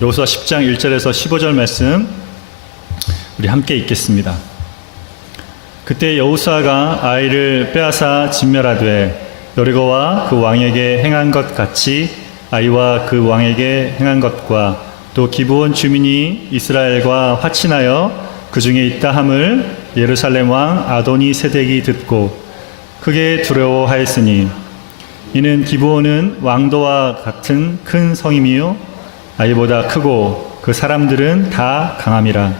여호수아 10장 1절에서 15절 말씀 우리 함께 읽겠습니다. 그때 여호수아가 아이를 빼앗아 진멸하되 여리고와 그 왕에게 행한 것 같이 아이와 그 왕에게 행한 것과 또 기브온 주민이 이스라엘과 화친하여 그 중에 있다 함을 예루살렘 왕 아도니 세덱이 듣고 크게 두려워하였으니 이는 기브온은 왕도와 같은 큰 성임이요 아이보다 크고 그 사람들은 다 강함이라.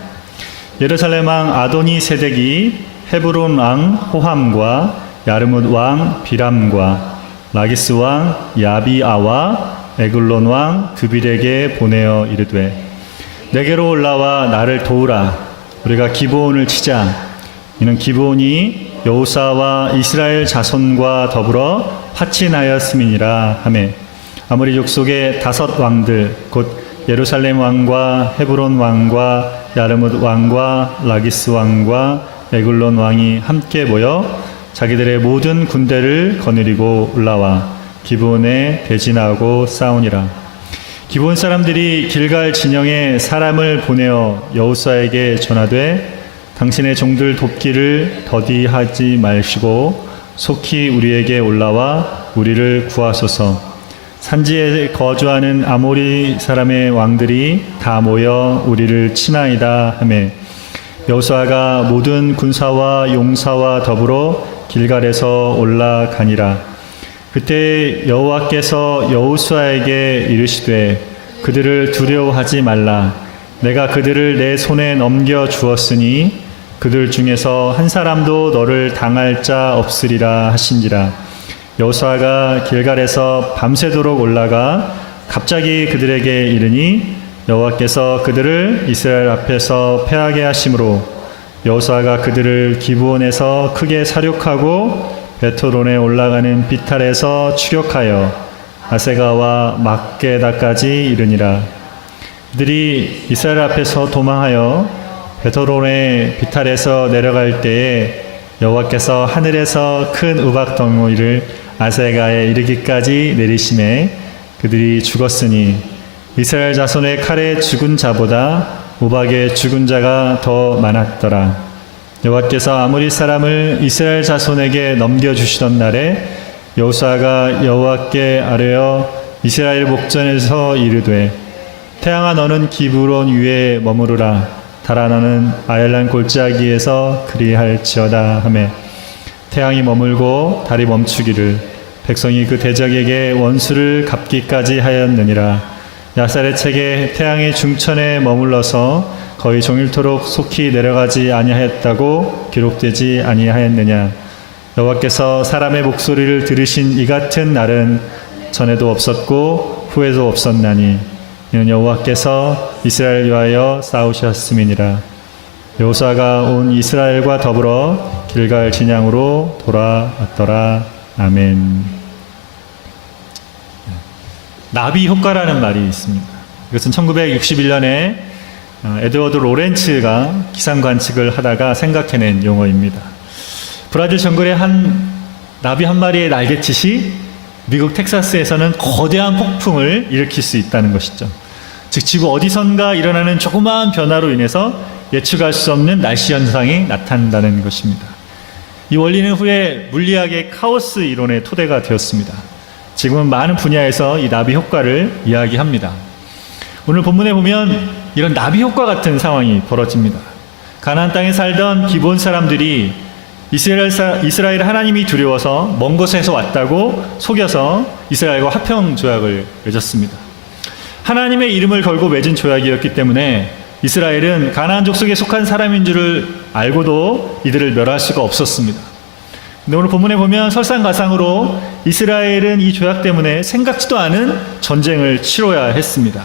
예루살렘 왕 아도니 세덱이 헤브론 왕 호함과 야르뭇 왕 비람과 라기스 왕 야비아와 에글론 왕 드빌에게 보내어 이르되 내게로 올라와 나를 도우라. 우리가 기브온을 치자. 이는 기브온이 여호수아와 이스라엘 자손과 더불어 화친하였음이니라 하매 아모리 족속의 5 왕들 곧 예루살렘 왕과 헤브론 왕과 야르뭇 왕과 라기스 왕과 에글론 왕이 함께 모여 자기들의 모든 군대를 거느리고 올라와 기브온에 대진하고 싸우니라. 기브온 사람들이 길갈 진영에 사람을 보내어 여호수아에게 전하되 당신의 종들 돕기를 더디하지 마시고 속히 우리에게 올라와 우리를 구하소서. 산지에 거주하는 아모리 사람의 왕들이 다 모여 우리를 치나이다 하매 여호수아가 모든 군사와 용사와 더불어 길갈에서 올라가니라. 그때 여호와께서 여호수아에게 이르시되 그들을 두려워하지 말라. 내가 그들을 내 손에 넘겨 주었으니 그들 중에서 한 사람도 너를 당할 자 없으리라 하신지라. 여호수아가 길갈에서 밤새도록 올라가 갑자기 그들에게 이르니 여호와께서 그들을 이스라엘 앞에서 패하게 하심으로 여호수아가 그들을 기브온에서 크게 사륙하고 베토론에 올라가는 비탈에서 추격하여 아세가와 막게다까지 이르니라. 그들이 이스라엘 앞에서 도망하여 베토론의 비탈에서 내려갈 때에 여호와께서 하늘에서 큰 우박 덩어리를 아세가에 이르기까지 내리심에 그들이 죽었으니 이스라엘 자손의 칼에 죽은 자보다 우박에 죽은 자가 더 많았더라. 여호와께서 아모리 사람을 이스라엘 자손에게 넘겨주시던 날에 여호수아가 여호와께 아뢰어 이스라엘 목전에서 이르되 태양아 너는 기브론 위에 머무르라. 달아 너는 아엘란 골짜기에서 그리할지어다 하매 태양이 머물고 달이 멈추기를 백성이 그 대적에게 원수를 갚기까지 하였느니라. 야살의 책에 태양의 중천에 머물러서 거의 종일토록 속히 내려가지 아니하였다고 기록되지 아니하였느냐. 여호와께서 사람의 목소리를 들으신 이 같은 날은 전에도 없었고 후에도 없었나니 이는 여호와께서 이스라엘 위하여 싸우셨음이니라. 여호수아가 온 이스라엘과 더불어 길갈 진양으로 돌아왔더라. 아멘. 나비 효과라는 말이 있습니다. 이것은 1961년에 에드워드 로렌츠가 기상 관측을 하다가 생각해낸 용어입니다. 브라질 정글의 나비 한 마리의 날갯짓이 미국 텍사스에서는 거대한 폭풍을 일으킬 수 있다는 것이죠. 즉 지구 어디선가 일어나는 조그마한 변화로 인해서 예측할 수 없는 날씨 현상이 나타난다는 것입니다. 이 원리는 후에 물리학의 카오스 이론의 토대가 되었습니다. 지금은 많은 분야에서 이 나비 효과를 이야기합니다. 오늘 본문에 보면 이런 나비 효과 같은 상황이 벌어집니다. 가나안 땅에 살던 기브온 사람들이 이스라엘 하나님이 두려워서 먼 곳에서 왔다고 속여서 이스라엘과 화평 조약을 맺었습니다. 하나님의 이름을 걸고 맺은 조약이었기 때문에 이스라엘은 가나안 족속에 속한 사람인 줄을 알고도 이들을 멸할 수가 없었습니다. 근데 오늘 본문에 보면 설상가상으로 이스라엘은 이 조약 때문에 생각지도 않은 전쟁을 치러야 했습니다.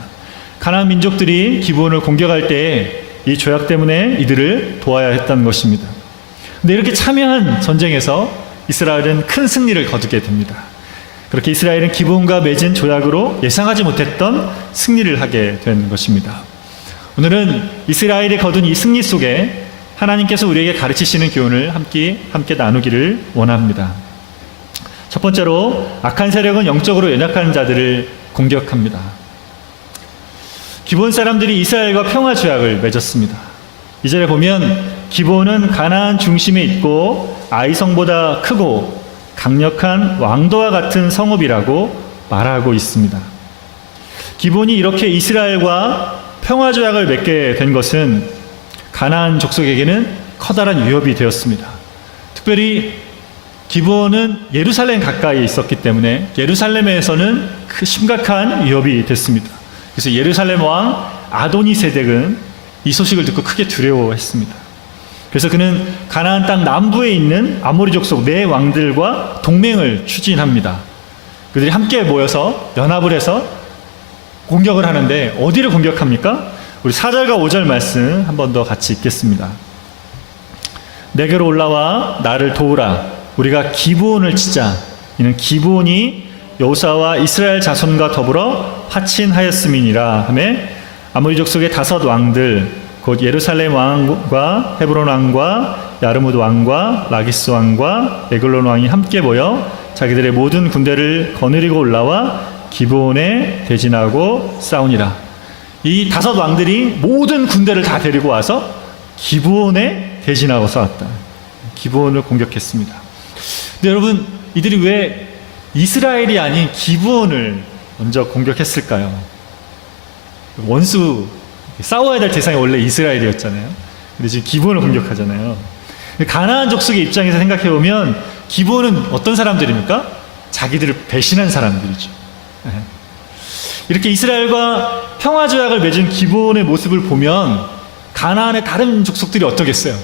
가나안 민족들이 기브온을 공격할 때에 이 조약 때문에 이들을 도와야 했다는 것입니다. 근데 이렇게 참여한 전쟁에서 이스라엘은 큰 승리를 거두게 됩니다. 그렇게 이스라엘은 기브온과 맺은 조약으로 예상하지 못했던 승리를 하게 된 것입니다. 오늘은 이스라엘이 거둔 이 승리 속에 하나님께서 우리에게 가르치시는 교훈을 함께 나누기를 원합니다. 첫 번째로 악한 세력은 영적으로 연약한 자들을 공격합니다. 기브온 사람들이 이스라엘과 평화 조약을 맺었습니다. 이 절에 보면 기브온은 가나안 중심에 있고 아이성보다 크고 강력한 왕도와 같은 성읍이라고 말하고 있습니다. 기브온이 이렇게 이스라엘과 평화 조약을 맺게 된 것은 가나안 족속에게는 커다란 위협이 되었습니다. 특별히 기브온은 예루살렘 가까이에 있었기 때문에 예루살렘에서는 심각한 위협이 됐습니다. 그래서 예루살렘 왕 아도니세덱은 이 소식을 듣고 크게 두려워했습니다. 그래서 그는 가나안 땅 남부에 있는 아모리 족속 네 왕들과 동맹을 추진합니다. 그들이 함께 모여서 연합을 해서 공격을 하는데 어디를 공격합니까? 우리 4절과 5절 말씀 한 번 더 같이 읽겠습니다. 내게로 올라와 나를 도우라. 우리가 기브온을 치자. 이는 기브온이 여호수아와 이스라엘 자손과 더불어 화친하였음이니라 하매 아모리 족속의 5 왕들 곧 예루살렘 왕과 헤브론 왕과 야르무드 왕과 라기스 왕과 에글론 왕이 함께 모여 자기들의 모든 군대를 거느리고 올라와 기브온에 대진하고 싸우니라. 이 5 왕들이 모든 군대를 다 데리고 와서 기브온에 대진하고 싸웠다. 기브온을 공격했습니다. 근데 여러분, 이들이 왜 이스라엘이 아닌 기브온을 먼저 공격했을까요? 원수, 싸워야 될 대상이 원래 이스라엘이었잖아요. 근데 지금 기브온을 공격하잖아요. 가나안 족속의 입장에서 생각해보면 기브온은 어떤 사람들입니까? 자기들을 배신한 사람들이죠. 이렇게 이스라엘과 평화조약을 맺은 기브온의 모습을 보면 가나안의 다른 족속들이 어떠겠어요?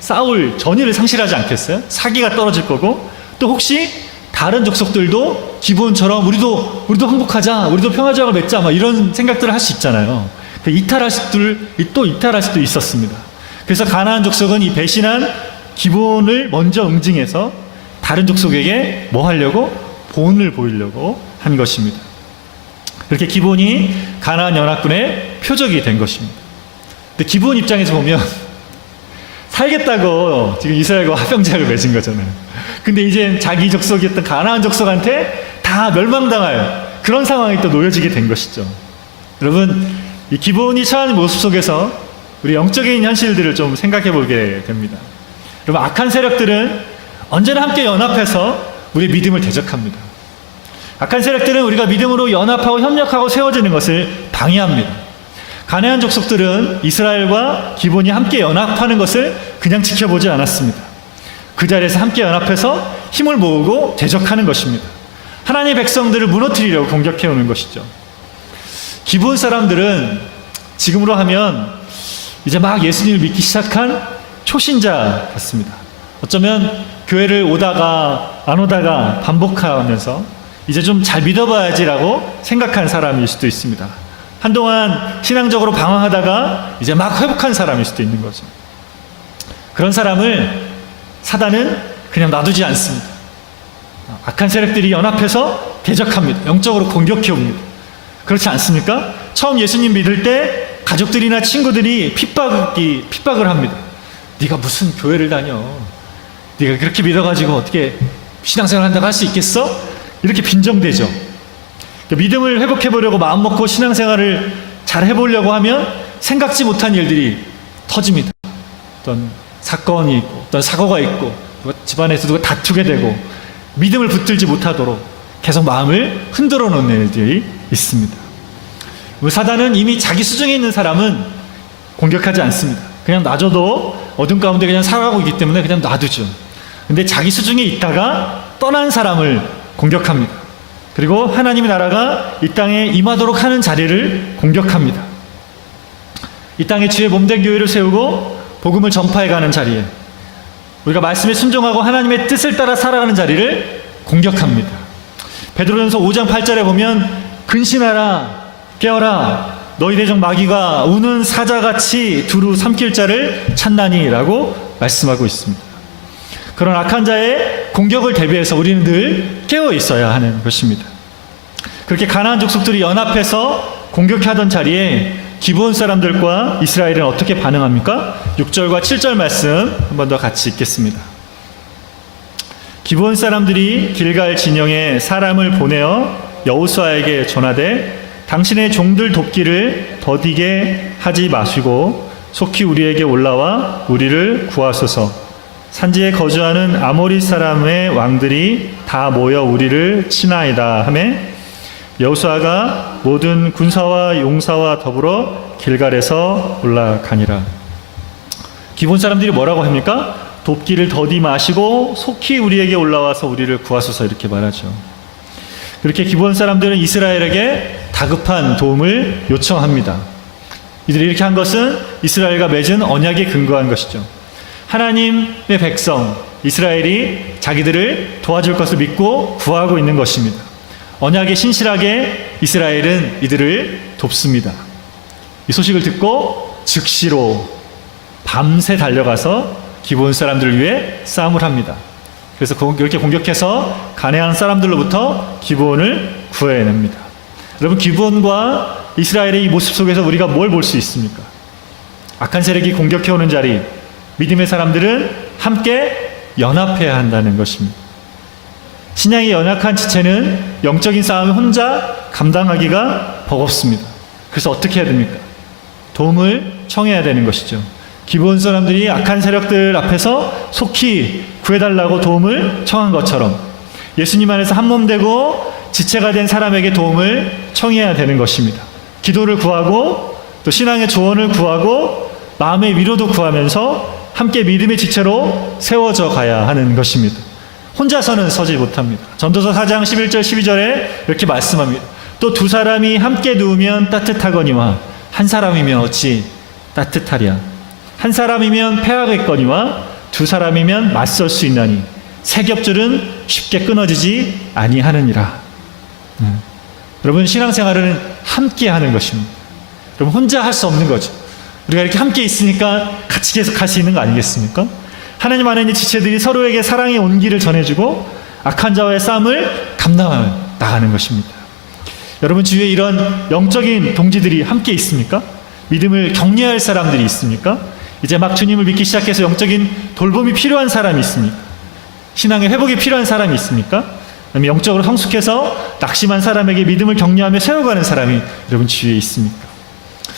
싸울 전의를 상실하지 않겠어요? 사기가 떨어질 거고, 또 혹시 다른 족속들도 기브온처럼 우리도 항복하자, 우리도 평화조약을 맺자, 막 이런 생각들을 할 수 있잖아요. 이탈할 수도 있었습니다. 그래서 가나안 족속은 이 배신한 기브온을 먼저 응징해서 다른 족속에게 뭐 하려고? 본을 보이려고 한 것입니다. 그렇게 기브온이 가나안 연합군의 표적이 된 것입니다. 근데 기브온 입장에서 보면 살겠다고 지금 이스라엘과 화평제약을 맺은 거잖아요. 근데 이제 자기 족속이었던 가나안 족속한테 다 멸망당할 그런 상황이 또 놓여지게 된 것이죠. 여러분, 이 기브온이 처한 모습 속에서 우리 영적인 현실들을 좀 생각해 보게 됩니다. 여러분, 악한 세력들은 언제나 함께 연합해서 우리의 믿음을 대적합니다. 악한 세력들은 우리가 믿음으로 연합하고 협력하고 세워지는 것을 방해합니다. 가나안 족속들은 이스라엘과 기브온이 함께 연합하는 것을 그냥 지켜보지 않았습니다. 그 자리에서 함께 연합해서 힘을 모으고 대적하는 것입니다. 하나님의 백성들을 무너뜨리려고 공격해오는 것이죠. 기브온 사람들은 지금으로 하면 이제 막 예수님을 믿기 시작한 초신자 같습니다. 어쩌면 교회를 오다가 안 오다가 반복하면서 이제 좀 잘 믿어봐야지라고 생각한 사람일 수도 있습니다. 한동안 신앙적으로 방황하다가 이제 막 회복한 사람일 수도 있는 거죠. 그런 사람을 사단은 그냥 놔두지 않습니다. 악한 세력들이 연합해서 대적합니다. 영적으로 공격해옵니다. 그렇지 않습니까? 처음 예수님 믿을 때 가족들이나 친구들이 핍박을 합니다. 네가 무슨 교회를 다녀? 네가 그렇게 믿어가지고 어떻게 신앙생활 한다고 할 수 있겠어? 이렇게 빈정대죠. 믿음을 회복해보려고 마음먹고 신앙생활을 잘 해보려고 하면 생각지 못한 일들이 터집니다. 어떤 사건이 있고 어떤 사고가 있고 집안에서 누가 다투게 되고 믿음을 붙들지 못하도록 계속 마음을 흔들어 놓는 일들이 있습니다. 사단은 이미 자기 수중에 있는 사람은 공격하지 않습니다. 그냥 놔줘도 어둠 가운데 그냥 살아가고 있기 때문에 그냥 놔두죠. 근데 자기 수중에 있다가 떠난 사람을 공격합니다. 그리고 하나님의 나라가 이 땅에 임하도록 하는 자리를 공격합니다. 이 땅에 주의 몸된 교회를 세우고 복음을 전파해가는 자리에 우리가 말씀에 순종하고 하나님의 뜻을 따라 살아가는 자리를 공격합니다. 베드로전서 5장 8절에 보면 근신하라 깨어라 너희 대적 마귀가 우는 사자같이 두루 삼킬 자를 찾나니 라고 말씀하고 있습니다. 그런 악한 자의 공격을 대비해서 우리는 늘 깨어 있어야 하는 것입니다. 그렇게 가나안 족속들이 연합해서 공격하던 자리에 기브온 사람들과 이스라엘은 어떻게 반응합니까? 6절과 7절 말씀 한 번 더 같이 읽겠습니다. 기브온 사람들이 길갈 진영에 사람을 보내어 여호수아에게 전하되 당신의 종들 돕기를 더디게 하지 마시고 속히 우리에게 올라와 우리를 구하소서. 산지에 거주하는 아모리 사람의 왕들이 다 모여 우리를 치나이다 하매 여호수아가 모든 군사와 용사와 더불어 길갈에서 올라가니라. 기본 사람들이 뭐라고 합니까? 돕기를 더디 마시고 속히 우리에게 올라와서 우리를 구하소서 이렇게 말하죠. 그렇게 기본 사람들은 이스라엘에게 다급한 도움을 요청합니다. 이들이 이렇게 한 것은 이스라엘과 맺은 언약에 근거한 것이죠. 하나님의 백성 이스라엘이 자기들을 도와줄 것을 믿고 구하고 있는 것입니다. 언약에 신실하게 이스라엘은 이들을 돕습니다. 이 소식을 듣고 즉시로 밤새 달려가서 기브온 사람들을 위해 싸움을 합니다. 그래서 이렇게 공격해서 가나안 사람들로부터 기브온을 구해냅니다. 여러분, 기브온과 이스라엘의 이 모습 속에서 우리가 뭘 볼 수 있습니까? 악한 세력이 공격해오는 자리, 믿음의 사람들은 함께 연합해야 한다는 것입니다. 신앙이 연약한 지체는 영적인 싸움을 혼자 감당하기가 버겁습니다. 그래서 어떻게 해야 됩니까? 도움을 청해야 되는 것이죠. 기브온 사람들이 악한 세력들 앞에서 속히 구해달라고 도움을 청한 것처럼 예수님 안에서 한몸 되고 지체가 된 사람에게 도움을 청해야 되는 것입니다. 기도를 구하고 또 신앙의 조언을 구하고 마음의 위로도 구하면서 함께 믿음의 지체로 세워져 가야 하는 것입니다. 혼자서는 서지 못합니다. 전도서 4장 11절 12절에 이렇게 말씀합니다. 또 두 사람이 함께 누우면 따뜻하거니와 한 사람이면 어찌 따뜻하랴. 한 사람이면 패하겠거니와 두 사람이면 맞설 수 있나니 세 겹줄은 쉽게 끊어지지 아니하느니라. 여러분, 신앙생활은 함께 하는 것입니다. 여러분, 혼자 할 수 없는 거죠. 우리가 이렇게 함께 있으니까 같이 계속 갈 수 있는 거 아니겠습니까? 하나님 안에 있는 지체들이 서로에게 사랑의 온기를 전해주고 악한 자와의 싸움을 감당하며 나가는 것입니다. 여러분 주위에 이런 영적인 동지들이 함께 있습니까? 믿음을 격려할 사람들이 있습니까? 이제 막 주님을 믿기 시작해서 영적인 돌봄이 필요한 사람이 있습니까? 신앙의 회복이 필요한 사람이 있습니까? 아니면 영적으로 성숙해서 낙심한 사람에게 믿음을 격려하며 세워가는 사람이 여러분 주위에 있습니까?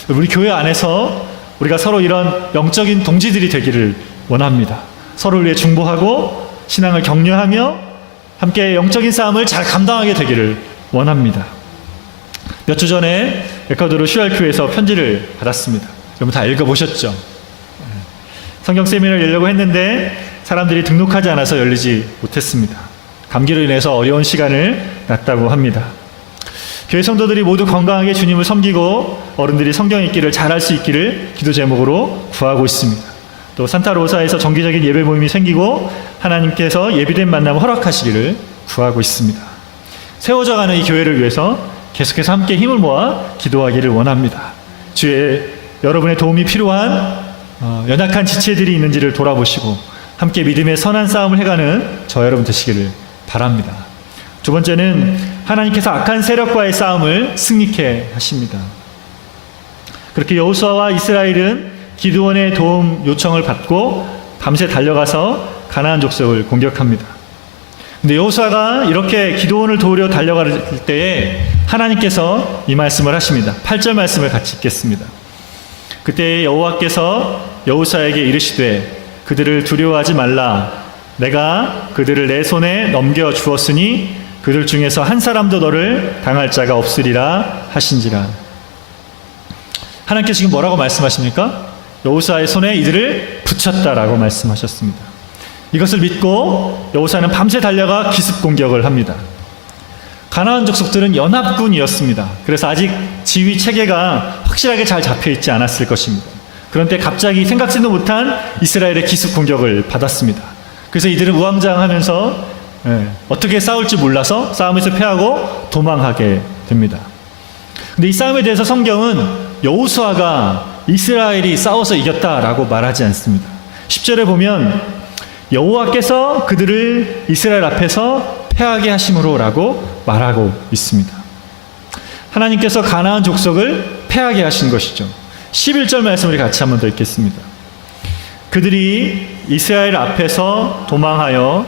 우리 교회 안에서 우리가 서로 이런 영적인 동지들이 되기를 원합니다. 서로를 위해 중보하고 신앙을 격려하며 함께 영적인 싸움을 잘 감당하게 되기를 원합니다. 몇 주 전에 에콰도르 슈알교에서 편지를 받았습니다. 여러분 다 읽어보셨죠? 성경 세미나를 열려고 했는데 사람들이 등록하지 않아서 열리지 못했습니다. 감기로 인해서 어려운 시간을 났다고 합니다. 교회 성도들이 모두 건강하게 주님을 섬기고 어른들이 성경 읽기를 잘할 수 있기를 기도 제목으로 구하고 있습니다. 또 산타로사에서 정기적인 예배 모임이 생기고 하나님께서 예비된 만남을 허락하시기를 구하고 있습니다. 세워져가는 이 교회를 위해서 계속해서 함께 힘을 모아 기도하기를 원합니다. 주에 여러분의 도움이 필요한 연약한 지체들이 있는지를 돌아보시고 함께 믿음의 선한 싸움을 해가는 저 여러분 되시기를 바랍니다. 두 번째는 하나님께서 악한 세력과의 싸움을 승리케 하십니다. 그렇게 여호수아와 이스라엘은 기드온의 도움 요청을 받고 밤새 달려가서 가나안 족속을 공격합니다. 근데 여호수아가 이렇게 기드온을 도우려 달려갈 때에 하나님께서 이 말씀을 하십니다. 8절 말씀을 같이 읽겠습니다. 그때 여호와께서 여호수아에게 이르시되 그들을 두려워하지 말라. 내가 그들을 내 손에 넘겨 주었으니 그들 중에서 한 사람도 너를 당할 자가 없으리라 하신지라. 하나님께서 지금 뭐라고 말씀하십니까? 여호수아의 손에 이들을 붙였다라고 말씀하셨습니다. 이것을 믿고 여호수아는 밤새 달려가 기습 공격을 합니다. 가나안 족속들은 연합군이었습니다. 그래서 아직 지휘 체계가 확실하게 잘 잡혀 있지 않았을 것입니다. 그런데 갑자기 생각지도 못한 이스라엘의 기습 공격을 받았습니다. 그래서 이들은 우왕좌왕하면서 어떻게 싸울지 몰라서 싸움에서 패하고 도망하게 됩니다. 근데 이 싸움에 대해서 성경은 여호수아가 이스라엘이 싸워서 이겼다라고 말하지 않습니다. 10절에 보면 여호와께서 그들을 이스라엘 앞에서 패하게 하심으로 라고 말하고 있습니다. 하나님께서 가나안 족속을 패하게 하신 것이죠. 11절 말씀을 같이 한번 더 읽겠습니다. 그들이 이스라엘 앞에서 도망하여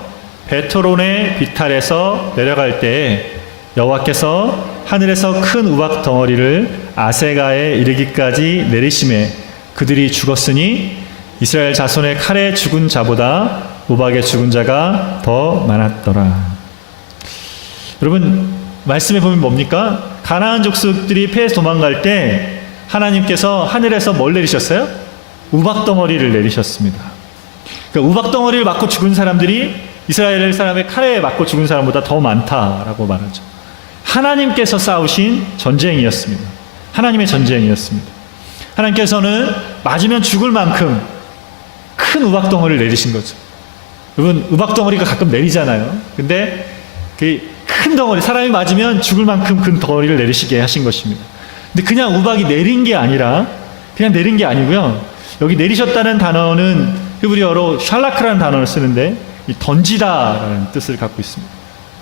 베토론의 비탈에서 내려갈 때에 여호와께서 하늘에서 큰 우박 덩어리를 아세가에 이르기까지 내리심에 그들이 죽었으니 이스라엘 자손의 칼에 죽은 자보다 우박에 죽은 자가 더 많았더라. 여러분, 말씀해 보면 뭡니까? 가나안 족속들이 패해서 도망갈 때 하나님께서 하늘에서 뭘 내리셨어요? 우박 덩어리를 내리셨습니다. 그러니까 우박 덩어리를 맞고 죽은 사람들이 이스라엘 사람의 칼에 맞고 죽은 사람보다 더 많다라고 말하죠. 하나님께서 싸우신 전쟁이었습니다. 하나님의 전쟁이었습니다. 하나님께서는 맞으면 죽을 만큼 큰 우박 덩어리를 내리신 거죠. 여러분, 우박 덩어리가 가끔 내리잖아요. 근데 그 큰 덩어리, 사람이 맞으면 죽을 만큼 큰 덩어리를 내리시게 하신 것입니다. 근데 그냥 우박이 내린 게 아니라, 그냥 내린 게 아니고요. 여기 내리셨다는 단어는 히브리어로 샬라크라는 단어를 쓰는데 이 던지다라는 뜻을 갖고 있습니다.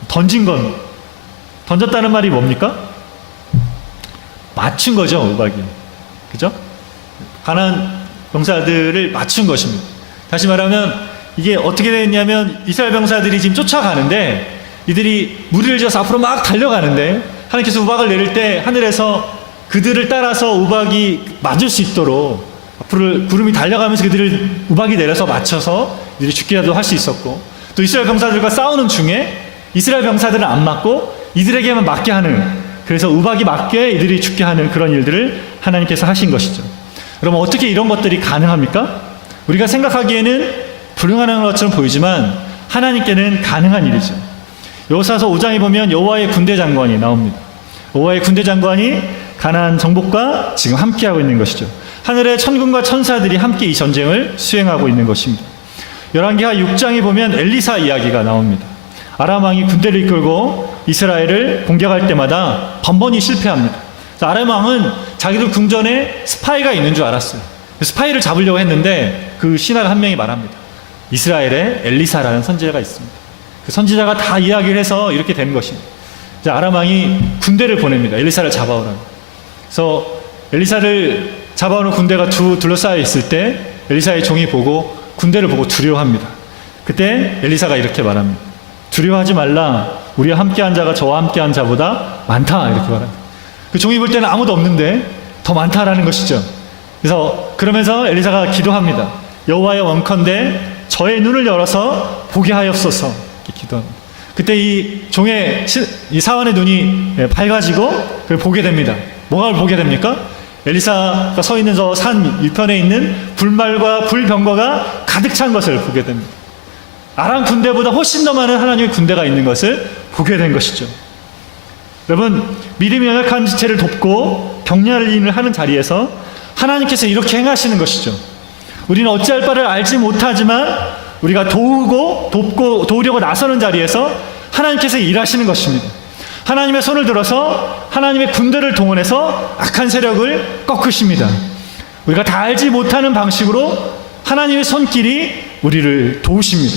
던진 건, 던졌다는 말이 뭡니까? 맞춘 거죠, 우박이. 그죠? 가나안 병사들을 맞춘 것입니다. 다시 말하면 이게 어떻게 됐냐면 이스라엘 병사들이 지금 쫓아가는데 이들이 무리를 지어서 앞으로 막 달려가는데 하나님께서 우박을 내릴 때 하늘에서 그들을 따라서 우박이 맞을 수 있도록 앞으로 구름이 달려가면서 그들을 우박이 내려서 맞춰서 이들이 죽기라도 할 수 있었고, 또 이스라엘 병사들과 싸우는 중에 이스라엘 병사들은 안 맞고 이들에게만 맞게 하는, 그래서 우박이 맞게 이들이 죽게 하는 그런 일들을 하나님께서 하신 것이죠. 그러면 어떻게 이런 것들이 가능합니까? 우리가 생각하기에는 불가능한 것처럼 보이지만 하나님께는 가능한 일이죠. 여호수아서 5장에 보면 여호와의 군대 장관이 나옵니다. 여호와의 군대 장관이 가나안 정복과 지금 함께하고 있는 것이죠. 하늘의 천군과 천사들이 함께 이 전쟁을 수행하고 있는 것입니다. 열왕기하 6장에 보면 엘리사 이야기가 나옵니다. 아람 왕이 군대를 이끌고 이스라엘을 공격할 때마다 번번이 실패합니다. 아람 왕은 자기들 궁전에 스파이가 있는 줄 알았어요. 스파이를 잡으려고 했는데 그 신하가 한 명이 말합니다. 이스라엘에 엘리사라는 선지자가 있습니다. 그 선지자가 다 이야기를 해서 이렇게 되는 것입니다. 이제 아람 왕이 군대를 보냅니다. 엘리사를 잡아오라고. 그래서 엘리사를 잡아오는 군대가 둘러싸여 있을 때 엘리사의 종이 보고 군대를 보고 두려워합니다. 그때 엘리사가 이렇게 말합니다. 두려워하지 말라. 우리와 함께한 자가 저와 함께한 자보다 많다. 이렇게 말합니다. 그 종이 볼 때는 아무도 없는데 더 많다라는 것이죠. 그래서 그러면서 엘리사가 기도합니다. 여호와여 원컨대 저의 눈을 열어서 보게 하옵소서. 이렇게 기도합니다. 그때 이 종의 이 사원의 눈이 밝아지고 그걸 보게 됩니다. 뭐가 보게 됩니까? 엘리사가 서 있는 저 산 일편에 있는 불말과 불병거가 가득 찬 것을 보게 됩니다. 아람 군대보다 훨씬 더 많은 하나님의 군대가 있는 것을 보게 된 것이죠. 여러분, 믿음이 연약한 지체를 돕고 격려를 하는 자리에서 하나님께서 이렇게 행하시는 것이죠. 우리는 어찌할 바를 알지 못하지만 우리가 돕고 나서는 자리에서 하나님께서 일하시는 것입니다. 하나님의 손을 들어서 하나님의 군대를 동원해서 악한 세력을 꺾으십니다. 우리가 다 알지 못하는 방식으로 하나님의 손길이 우리를 도우십니다.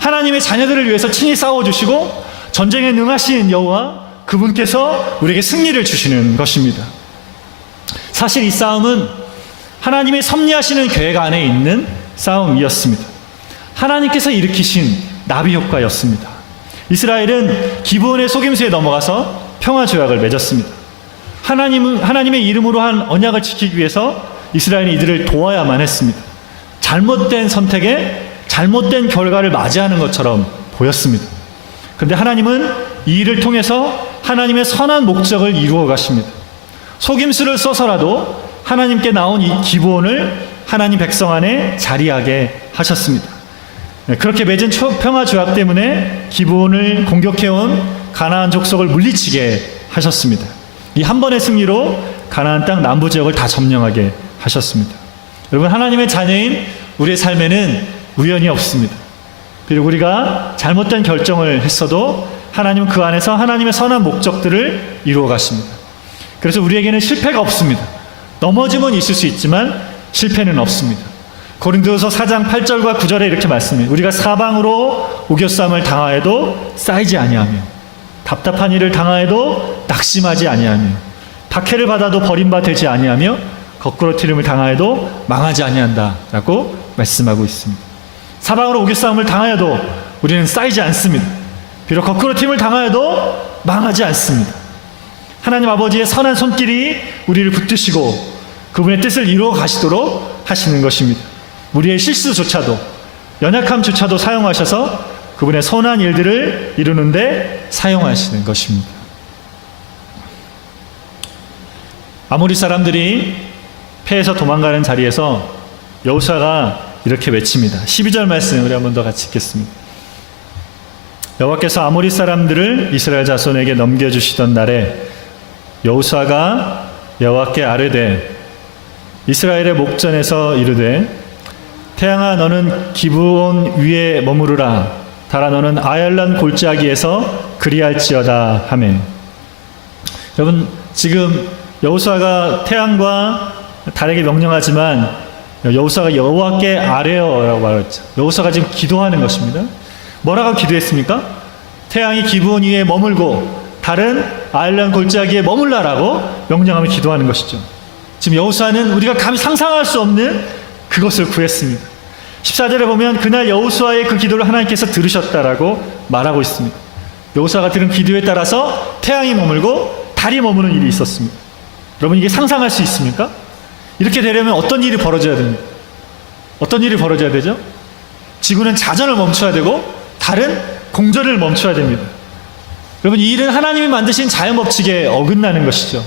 하나님의 자녀들을 위해서 친히 싸워주시고 전쟁에 능하신 여호와 그분께서 우리에게 승리를 주시는 것입니다. 사실 이 싸움은 하나님의 섭리하시는 계획 안에 있는 싸움이었습니다. 하나님께서 일으키신 나비 효과였습니다. 이스라엘은 기브온의 속임수에 넘어가서 평화 조약을 맺었습니다. 하나님의 이름으로 한 언약을 지키기 위해서 이스라엘이 이들을 도와야만 했습니다. 잘못된 선택에 잘못된 결과를 맞이하는 것처럼 보였습니다. 그런데 하나님은 이 일을 통해서 하나님의 선한 목적을 이루어 가십니다. 속임수를 써서라도 하나님께 나온 이 기브온을 하나님 백성 안에 자리하게 하셨습니다. 그렇게 맺은 평화 조약 때문에 기브온을 공격해온 가나안 족속을 물리치게 하셨습니다. 이 한 번의 승리로 가나안 땅 남부 지역을 다 점령하게 하셨습니다. 여러분, 하나님의 자녀인 우리의 삶에는 우연이 없습니다. 그리고 우리가 잘못된 결정을 했어도 하나님은 그 안에서 하나님의 선한 목적들을 이루어 가십니다. 그래서 우리에게는 실패가 없습니다. 넘어짐은 있을 수 있지만 실패는 없습니다. 고린도서 4장 8절과 9절에 이렇게 말씀합니다. 우리가 사방으로 우겨싸움을 당하여도 쌓이지 아니하며 답답한 일을 당하여도 낙심하지 아니하며 박해를 받아도 버림바 되지 아니하며 거꾸로 트림을 당하여도 망하지 아니한다라고 말씀하고 있습니다. 사방으로 우겨싸움을 당하여도 우리는 쌓이지 않습니다. 비록 거꾸로 팀을 당하여도 망하지 않습니다. 하나님 아버지의 선한 손길이 우리를 붙드시고 그분의 뜻을 이루어 가시도록 하시는 것입니다. 우리의 실수조차도, 연약함조차도 사용하셔서 그분의 선한 일들을 이루는데 사용하시는 것입니다. 아모리 사람들이 패해서 도망가는 자리에서 여호수아가 이렇게 외칩니다. 12절 말씀 우리 한 번 더 같이 읽겠습니다. 여호와께서 아모리 사람들을 이스라엘 자손에게 넘겨주시던 날에 여호수아가 여호와께 아뢰되 이스라엘의 목전에서 이르되 태양아 너는 기브온 위에 머무르라 달아 너는 아얄란 골짜기에서 그리할지어다 하매. 여러분 지금 여호수아가 태양과 달에게 명령하지만 여호수아가 여호와께 아뢰어라고 말했죠. 여호수아가 지금 기도하는 것입니다. 뭐라고 기도했습니까? 태양이 기브온 위에 머물고 달은 아얄란 골짜기에 머물라라고 명령하며 기도하는 것이죠. 지금 여호수아는 우리가 감히 상상할 수 없는 그것을 구했습니다. 14절에 보면 그날 여호수아의 그 기도를 하나님께서 들으셨다라고 말하고 있습니다. 여호수아가 들은 기도에 따라서 태양이 머물고 달이 머무는 일이 있었습니다. 여러분 이게 상상할 수 있습니까? 이렇게 되려면 어떤 일이 벌어져야 됩니까? 어떤 일이 벌어져야 되죠? 지구는 자전을 멈춰야 되고 달은 공전을 멈춰야 됩니다. 여러분 이 일은 하나님이 만드신 자연 법칙에 어긋나는 것이죠.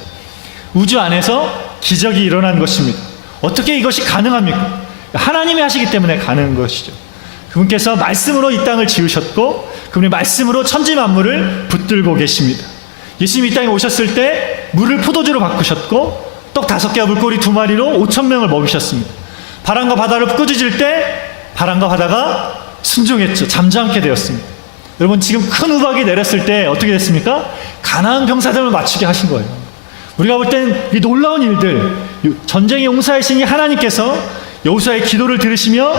우주 안에서 기적이 일어난 것입니다. 어떻게 이것이 가능합니까? 하나님이 하시기 때문에 가능한 것이죠. 그분께서 말씀으로 이 땅을 지으셨고 그분의 말씀으로 천지 만물을 붙들고 계십니다. 예수님이 이 땅에 오셨을 때 물을 포도주로 바꾸셨고 떡 5개와 물고기 2마리로 5,000명을 먹이셨습니다. 바람과 바다를 꾸짖을 때 바람과 바다가 순종했죠. 잠잠케 되었습니다. 여러분 지금 큰 우박이 내렸을 때 어떻게 됐습니까? 가나안 병사들을 맞추게 하신 거예요. 우리가 볼 땐 이 놀라운 일들, 전쟁의 용사의 신이 하나님께서 여호수아의 기도를 들으시며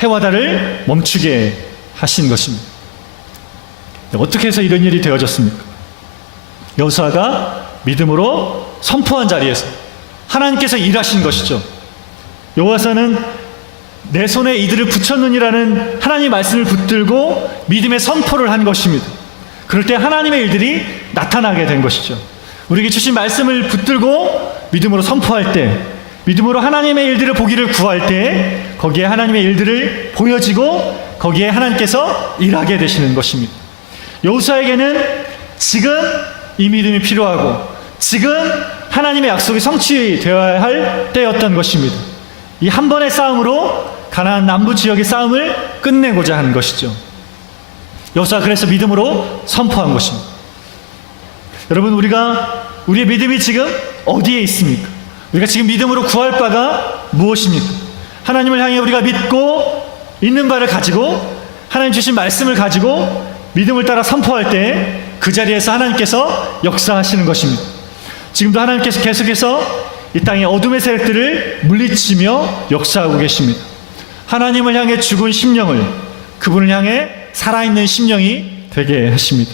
해와 달을 멈추게 하신 것입니다. 어떻게 해서 이런 일이 되어졌습니까? 여호수아가 믿음으로 선포한 자리에서 하나님께서 일하신 것이죠. 여호수아는 내 손에 이들을 붙였느니라는 하나님의 말씀을 붙들고 믿음의 선포를 한 것입니다. 그럴 때 하나님의 일들이 나타나게 된 것이죠. 우리에게 주신 말씀을 붙들고 믿음으로 선포할 때, 믿음으로 하나님의 일들을 보기를 구할 때 거기에 하나님의 일들을 보여지고 거기에 하나님께서 일하게 되시는 것입니다. 여호수아에게는 지금 이 믿음이 필요하고 지금 하나님의 약속이 성취되어야 할 때였던 것입니다. 이 한 번의 싸움으로 가나안 남부 지역의 싸움을 끝내고자 하는 것이죠. 여호수아 그래서 믿음으로 선포한 것입니다. 여러분 우리의 믿음이 지금 어디에 있습니까? 우리가 지금 믿음으로 구할 바가 무엇입니까? 하나님을 향해 우리가 믿고 있는 바를 가지고 하나님 주신 말씀을 가지고 믿음을 따라 선포할 때 그 자리에서 하나님께서 역사하시는 것입니다. 지금도 하나님께서 계속해서 이 땅의 어둠의 세력들을 물리치며 역사하고 계십니다. 하나님을 향해 죽은 심령을 그분을 향해 살아있는 심령이 되게 하십니다.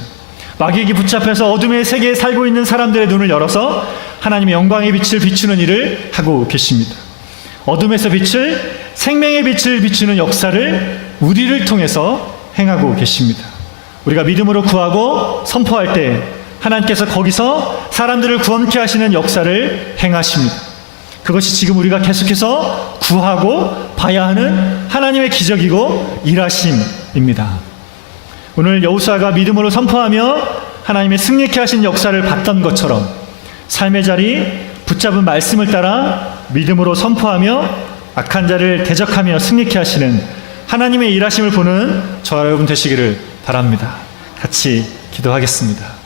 마귀에게 붙잡혀서 어둠의 세계에 살고 있는 사람들의 눈을 열어서 하나님의 영광의 빛을 비추는 일을 하고 계십니다. 어둠에서 빛을, 생명의 빛을 비추는 역사를 우리를 통해서 행하고 계십니다. 우리가 믿음으로 구하고 선포할 때 하나님께서 거기서 사람들을 구원케 하시는 역사를 행하십니다. 그것이 지금 우리가 계속해서 구하고 봐야 하는 하나님의 기적이고 일하심입니다. 오늘 여호수아가 믿음으로 선포하며 하나님의 승리케 하신 역사를 봤던 것처럼 삶의 자리 붙잡은 말씀을 따라 믿음으로 선포하며 악한 자를 대적하며 승리케 하시는 하나님의 일하심을 보는 저와 여러분 되시기를 바랍니다. 같이 기도하겠습니다.